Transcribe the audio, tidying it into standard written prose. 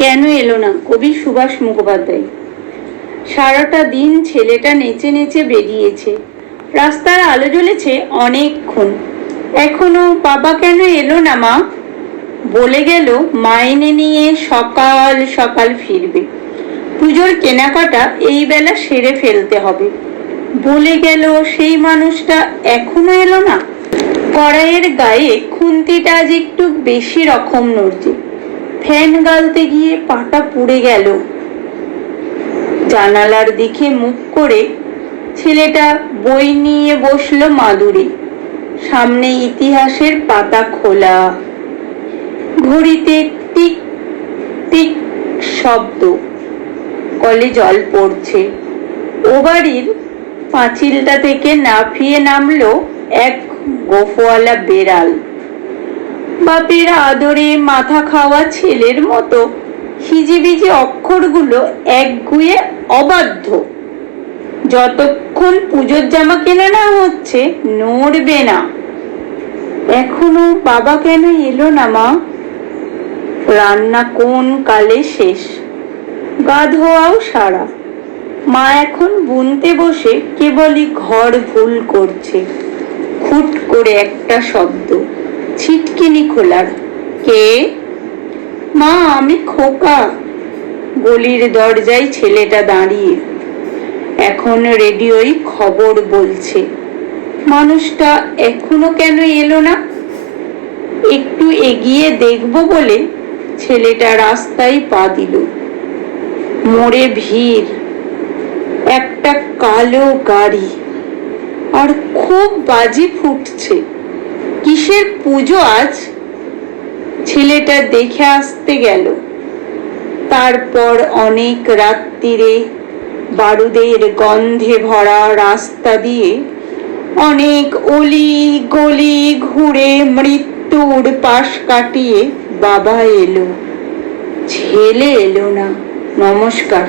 কেন এলো না? কবি সুভাষ মুখোপাধ্যায়। সারাটা দিন ছেলেটা নেচে নেচে বেরিয়েছে, রাস্তার আলো জ্বলেছে অনেকক্ষণ, এখনো বাবা কেন এলো না? মা বলে গেল মাইনে নিয়ে সকাল সকাল ফিরবে, পুজোর কেনাকাটা এই বেলা সেরে ফেলতে হবে। বলে গেল সেই মানুষটা এখনো এলো না। কড়াইয়ের গায়ে খুন্তিটা আজ একটু বেশি রকম নড়ছে, ফ্যান গালতে গিয়ে পাটা পুড়ে গেল। জানালার দিকে মুখ করে ছেলেটা বই নিয়ে বসলো মাদুরে, সামনে ইতিহাসের পাতা খোলা, ঘড়িতে টিক টিক শব্দ, কলে জল পড়ছে। ও বাড়ির পাঁচিলটা থেকে নাফিয়ে নামলো এক গোফওয়ালা বেড়াল। বাপের আদরে মাথা খাওয়া ছেলের মতো হিজিবিজি অক্ষরগুলো একগুয়ে অবাধ্য। যতক্ষণ পুজোর জামা কেনা না হচ্ছে নড়বে না। এখনো বাবা কেন এলো না? মা রান্না কোন কালে শেষ, গা ধোয়াও সারা। মা এখন বুনতে বসে কেবলই ঘর ভুল করছে। খুট করে একটা শব্দ, ছিটকিনি খোলার। কে? মা, আমি খোকা। গলির দরজায় ছেলেটা দাঁড়িয়ে, এখন রেডিওই খবর বলছে। মানুষটা এখনো কেন এলো না? একটু এগিয়ে দেখবো বলে ছেলেটা রাস্তায় পা দিল। মোড়ে ভিড়, একটা কালো গাড়ি, আর খুব বাজি ফুটছে। কিসের পুজো আজ? ছেলেটা দেখে আসতে গেল। তারপর অনেক রাত্রিরে বারুদের গন্ধে ভরা রাস্তা দিয়ে অনেক অলি গলি ঘুরে মৃত্যুর পাশ কাটিয়ে বাবা এলো। ছেলে এলো না। নমস্কার।